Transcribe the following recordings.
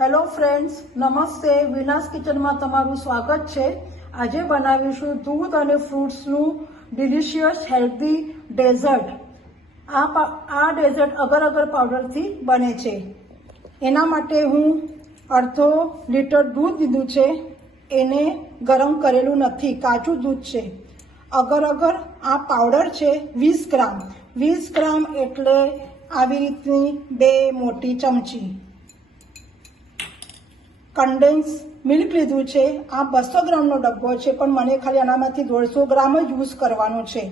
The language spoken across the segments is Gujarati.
હેલો ફ્રેન્ડ્સ, નમસ્તે. વિનાસ કિચનમાં તમારું સ્વાગત છે. આજે બનાવીશું દૂધ અને ફ્રૂટ્સનું ડિલિશિયસ હેલ્ધી ડેઝર્ટ. આ ડેઝર્ટ અગર અગર પાવડરથી બને છે. એના માટે હું અડધો લીટર દૂધ લીધું છે. એને ગરમ કરેલું નથી, કાચું દૂધ છે. અગર અગર આ પાવડર છે 20 ગ્રામ. 20 ગ્રામ એટલે આવી રીતની 2 મોટી ચમચી. કન્ડેન્સ મિલ્ક લીધું છે. આ 200 ગ્રામનો ડબ્બો છે, પણ મને ખાલી આનામાંથી 150 ગ્રામ જ યુઝ કરવાનું છે.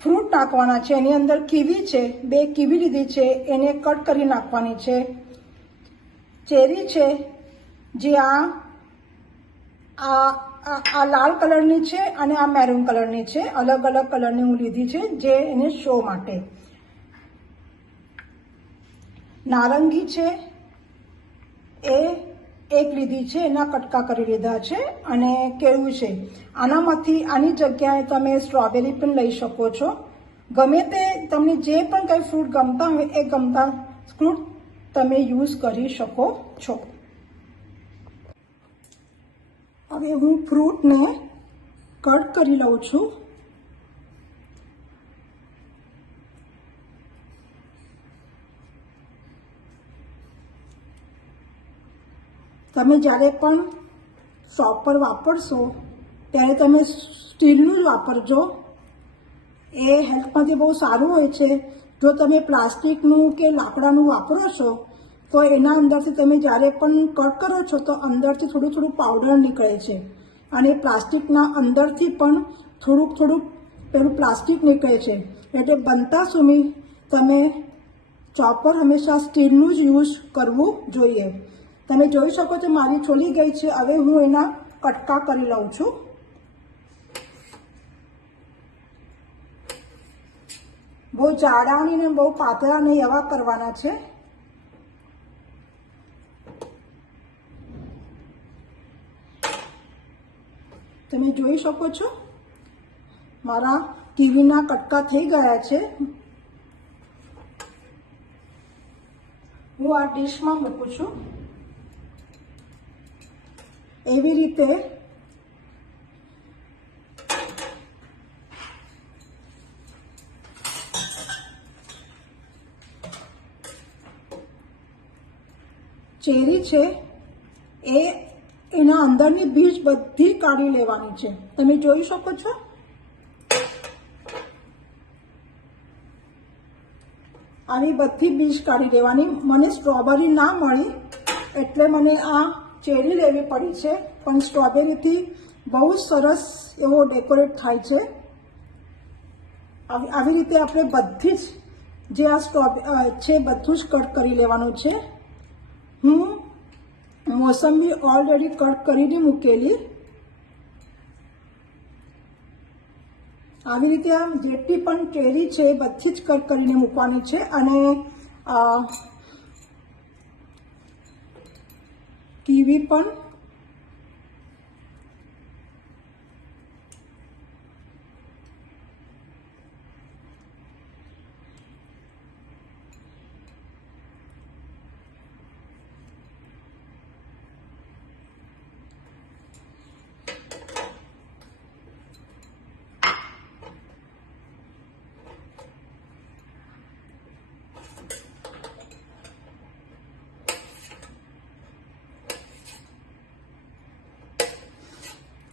ફ્રૂટ નાખવાના છે. એની અંદર કીવી છે, 2 કીવી લીધી છે, એને કટ કરી નાખવાની છે. ચેરી છે, જે આ લાલ કલરની છે અને આ મેરૂન કલરની છે. અલગ અલગ કલરની હું લીધી છે, જે એને શો માટે. નારંગી છે, એ 1 લીધી છે, એના કટકા કરી લીધા છે. અને કેળું છે. આની જગ્યાએ તમે સ્ટ્રોબેરી પણ લઈ શકો છો. ગમે તે તમને જે પણ કંઈ ફ્રૂટ ગમતા હોય એ ગમતા ફ્રૂટ તમે યુઝ કરી શકો છો. હવે હું ફ્રૂટને કટ કરી લઉં છું. તમે જ્યારે પણ ચોપર વાપરશો ત્યારે તમે સ્ટીલનું જ વાપરજો. એ હેલ્થ માટે બહુ સારું હોય છે. જો તમે પ્લાસ્ટિકનું કે લાકડાનું વાપરો છો તો એના અંદરથી તમે જ્યારે પણ કટ કરો છો તો અંદરથી થોડું થોડું પાવડર નીકળે છે. અને પ્લાસ્ટિકના અંદરથી પણ થોડુંક પેલું પ્લાસ્ટિક નીકળે છે. એટલે બનતા સુધી તમે ચોપર હંમેશા સ્ટીલનું જ યુઝ કરવું જોઈએ. તમે જોઈ શકો છો મારી છોલી ગઈ છે. હવે હું એના કટકા કરી લઉં છું. બહુ જાડા ને બહુ પાતળા નહીં, એવા કરવાના છે. તમે જોઈ શકો છો મારા કીવીના કટકા થઈ ગયા છે. હું આ ડીશમાં મૂકું છું. એવી રીતે ચેરી છે, એના અંદરની બીજ બધી કાઢી લેવાની છે. તમે જોઈ શકો છો. આવી બધી બીજ કાઢી લેવાની. મને સ્ટ્રોબેરી ના મળી એટલે મને આ ચેરી લેવી પડી છે. પણ સ્ટ્રોબેરીથી બહુ સરસ એવો ડેકોરેટ થાય છે. આવી રીતે આપણે બધી જ જે આ છે બધું જ કટ કરી લેવાનું છે. હું મોસંબી ઓલરેડી કટ કરીને મૂકેલી. આવી રીતે આમ જેટલી પણ કેરી છે બધી જ કટ કરીને મૂકવાની છે. અને કીવી પણ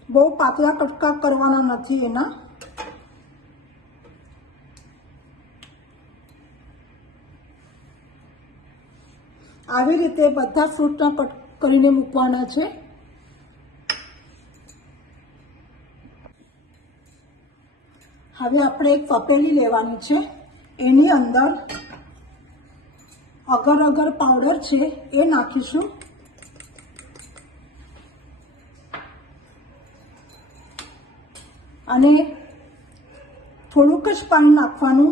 બહુ પાતળા કટકા કરવાના નથી એના. આવી રીતે બધા ફ્રૂટના કટ કરીને મૂકવાના છે. હવે આપણે એક તપેલી લેવાની છે. એની અંદર અગર અગર પાવડર છે એ નાખીશું. અને થોડુંક જ પાણી નાખવાનું.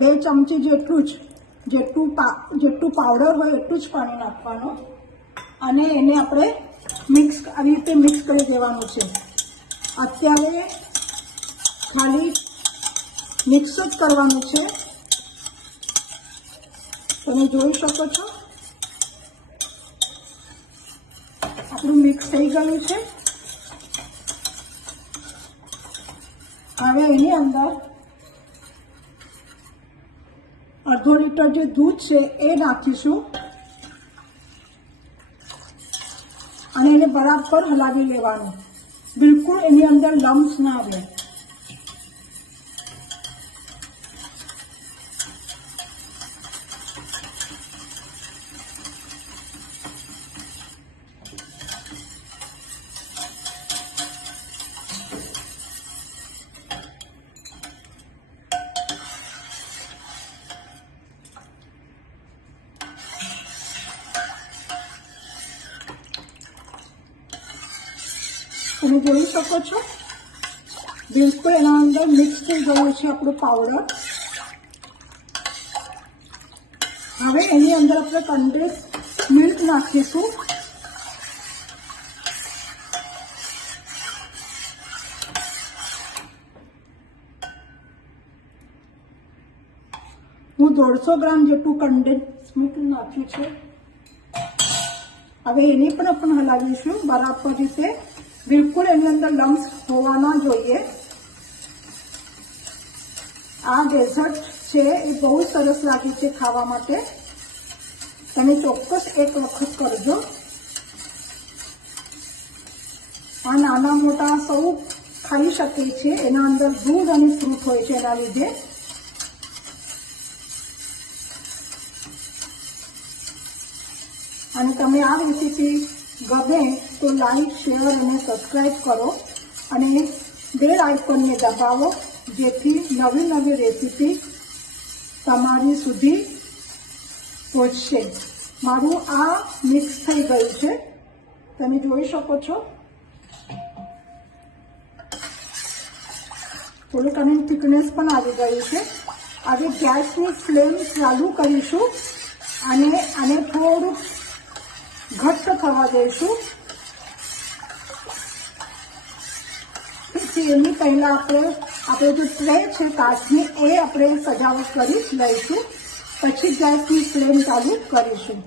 2 ચમચી જેટલું પાવડર હોય એટલું જ પાણી નાખવાનું. અને એને આપણે આવી રીતે મિક્સ કરી દેવાનું છે. અત્યારે ખાલી મિક્સ જ કરવાનું છે. તમે જોઈ શકો છો. આપણું મિક્સ થઈ ગયું છે. હવે એની અંદર અડધો લીટર જે દૂધ છે એ નાખીશું અને એને બરાબર હલાવી લેવાનું. બિલકુલ એની અંદર લમ્સ ના આવે. તમે જોઈ શકો છો બિલકુલ એના અંદર મિક્સ થઈ ગયું છે આપણું પાવડર. હવે એની અંદર આપણે કન્ડેન્સ મિલ્ક નાખીશું. હું 150 ગ્રામ જેટલું કન્ડેન્સ મિલ્ક નાખ્યું છે. હવે એને પણ આપણે હલાવીશું બરાબર રીતે. બિલકુલ એની અંદર લમ્સ હોવા ના જોઈએ. આ ડેઝર્ટ છે એ બહુ સરસ લાગે છે ખાવા માટે. તમે ચોક્કસ એક વખત કરજો. આ નાના મોટા સૌ ખાઈ શકે છે. એના અંદર દૂધ અને ફ્રૂટ હોય છે એના લીધે. અને તમે આ રેસીપી ગમે તો લાઈક, શેર અને સબસ્ક્રાઈબ કરો અને બેલ આઇકોનને દબાવો જેથી નવી નવી રેસીપી તમારી સુધી પહોંચશે. મારું આ મિક્સ થઈ ગયું છે. તમે જોઈ શકો છો થોડુંક આની થિકનેસ પણ આવી ગયું છે. હવે ગેસની ફ્લેમ ચાલુ કરીશું અને આને થોડુંક ઘટ્ટ થવા દઈશું. એની પહેલા આપણે જો ટ્રે છે કાચની એ આપણે સજાવટ કરી લઈશું. પછી ગેસની ફ્લેમ ચાલુ કરીશું.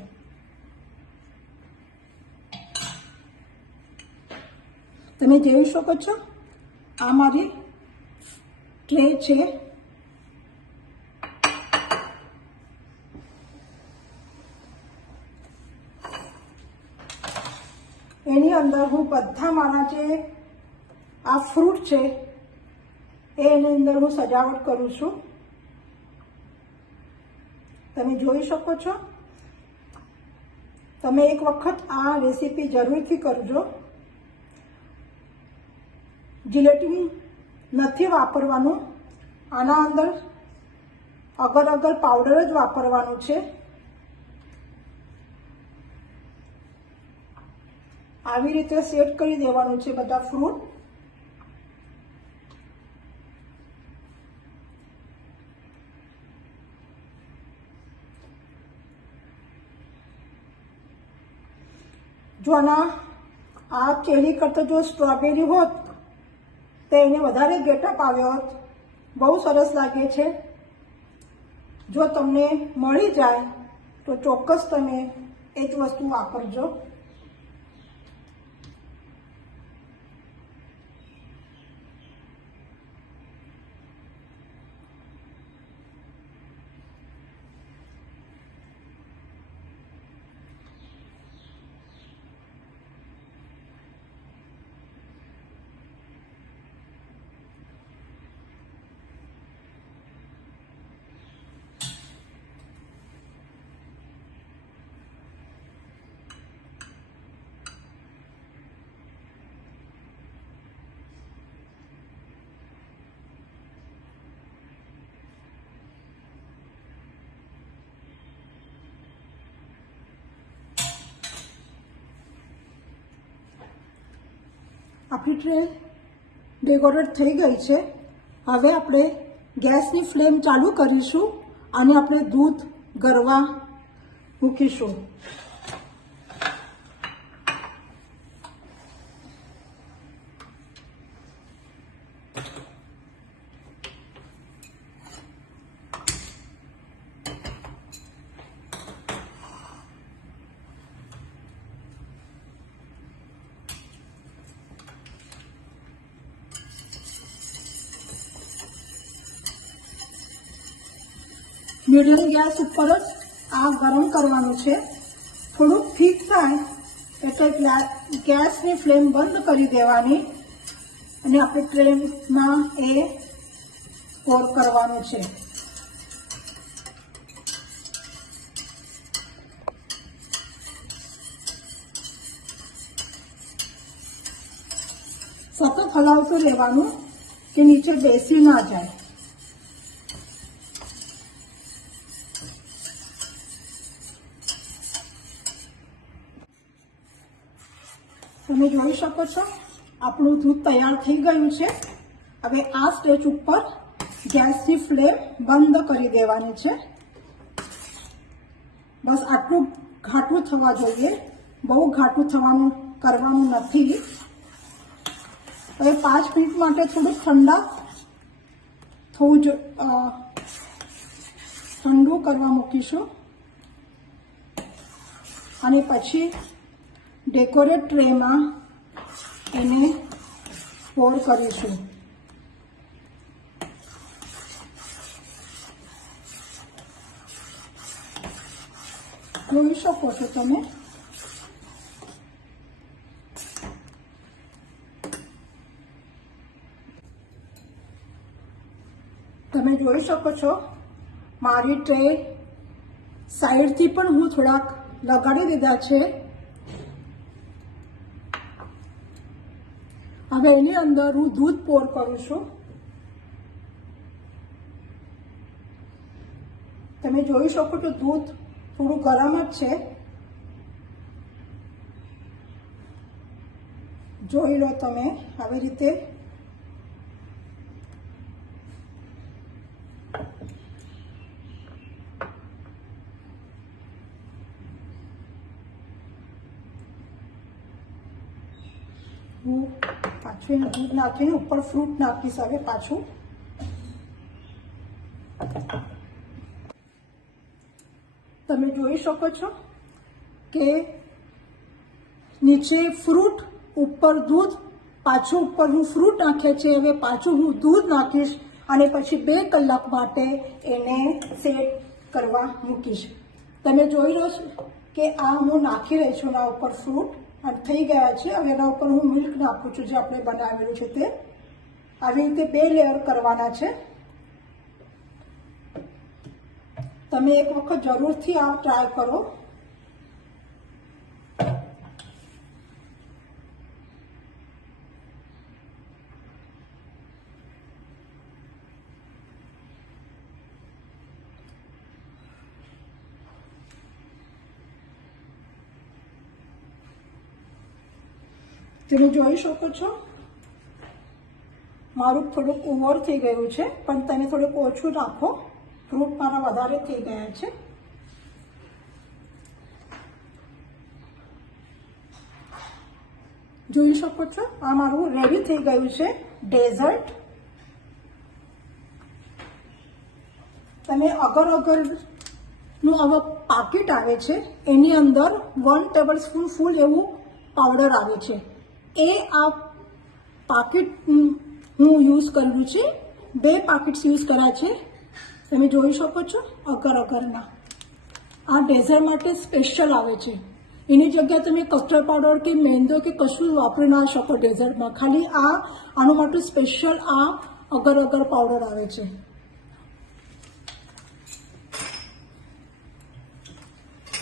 તમે જોઈ શકો છો આ મારી ટ્રે છે. એની અંદર હું બધા મારા જે આ ફ્રૂટ છે એની અંદર હું સજાવટ કરું છું. તમે જોઈ શકો છો. તમે એક વખત આ રેસીપી જરૂરથી કરજો. જિલેટીન નથી વાપરવાનું. આના અંદર અગર અગર પાવડર જ વાપરવાનું છે. આવી રીતે સેટ કરી દેવાનું છે બધા ફ્રૂટ. જો આ ચેરી કરતા જો સ્ટ્રોબેરી હોત તો એને વધારે ગેટઅપ આવ્યો હોત. બહુ સરસ લાગે છે. જો તમને મળી જાય તો ચોક્કસ તમે એ જ વસ્તુ વાપરજો. આપણી ટ્રે ડેકોરેટ થઈ ગઈ છે. હવે આપણે ગેસની ફ્લેમ ચાલુ કરીશું અને આપણે દૂધ ગરવા મૂકીશું. મીડિયમ ગેસ ઉપર જ આ ગરમ કરવાનું છે. થોડુંક ઠીક થાય એટલે ગેસની ફ્લેમ બંધ કરી દેવાની અને આપણે ટ્રેમાં એ પોર કરવાનું છે. સતત હલાવતું રહેવાનું કે નીચે બેસી ના જાય. તમે જોઈ શકો છો આપણું દૂધ તૈયાર થઈ ગયું છે. હવે આ સ્ટેજ ઉપર ગેસની ફ્લેમ બંધ કરી દેવાની છે. બસ આટલું ઘાટું થવા જોઈએ, બહુ ઘાટું કરવાનું નથી. હવે 5 મિનિટ માટે થોડું ઠંડુ કરવા મૂકીશું અને પછી ડેકોરેટ ટ્રેમાં એને પોર કરીશું. જોઈ શકો છો તમે. તમે જોઈ શકો છો મારી ટ્રે સાઈડથી પણ હું થોડાક લગાડી દીધા છે. હવે એની અંદર હું દૂધ પોર કરું છું. તમે જોઈ શકો છો દૂધ થોડું ગરમ જ છે. જોઈ લો તમે આવી રીતે. હું પાછું દૂધ નાખીને ઉપર ફ્રૂટ નાખીશ. હવે પાછું તમે જોઈ શકો છો કે નીચે ફ્રૂટ, ઉપર દૂધ, પાછું ઉપર હું ફ્રૂટ નાખ્યા છે. હવે પાછું હું દૂધ નાખીશ અને પછી 2 કલાક માટે એને સેટ કરવા મૂકીશ. તમે જોઈ લો છો કે આ હું નાખી રહી છું એના ઉપર ફ્રૂટ અને થઈ ગયા છે. હવે એના ઉપર હું મિલ્ક નાખું છું જે આપણે બનાવેલું છે તે. આવી રીતે 2 લેયર કરવાના છે. તમે એક વખત જરૂરથી આ ટ્રાય કરો. તમે જોઈ શકો છો મારું થોડુંક ઓવર થઈ ગયું છે, પણ તમે થોડુંક ઓછું નાખો. ફ્રૂટ મારા વધારે થઈ ગયા છે. જોઈ શકો છો આ મારું રેડી થઈ ગયું છે ડેઝર્ટ. તમે અગર-અગરનું આવા પાકીટ આવે છે એની અંદર 1 ટેબલસ્પૂન ફૂલ એવું પાવડર આવે છે. એ આ પાકીટ હું યુઝ કરેલું છે. 2 પાકીટ્સ યુઝ કર્યા છે. તમે જોઈ શકો છો અગર-અગરના. આ ડેઝર્ટ માટે સ્પેશિયલ આવે છે. એની જગ્યાએ તમે કસ્ટર્ડ પાવડર કે મેંદો કે કશું વાપરી ના શકો ડેઝર્ટમાં. ખાલી આનું માટે સ્પેશિયલ આ અગર-અગર પાવડર આવે છે.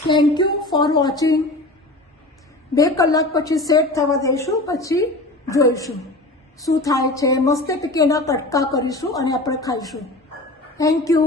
Thank you for watching. 2 કલાક પછી સેટ થવા દઈશું, પછી જોઈશું શું થાય છે. મસ્ત ટીકીના કટકા કરીશું અને આપણે ખાઈશું. Thank you.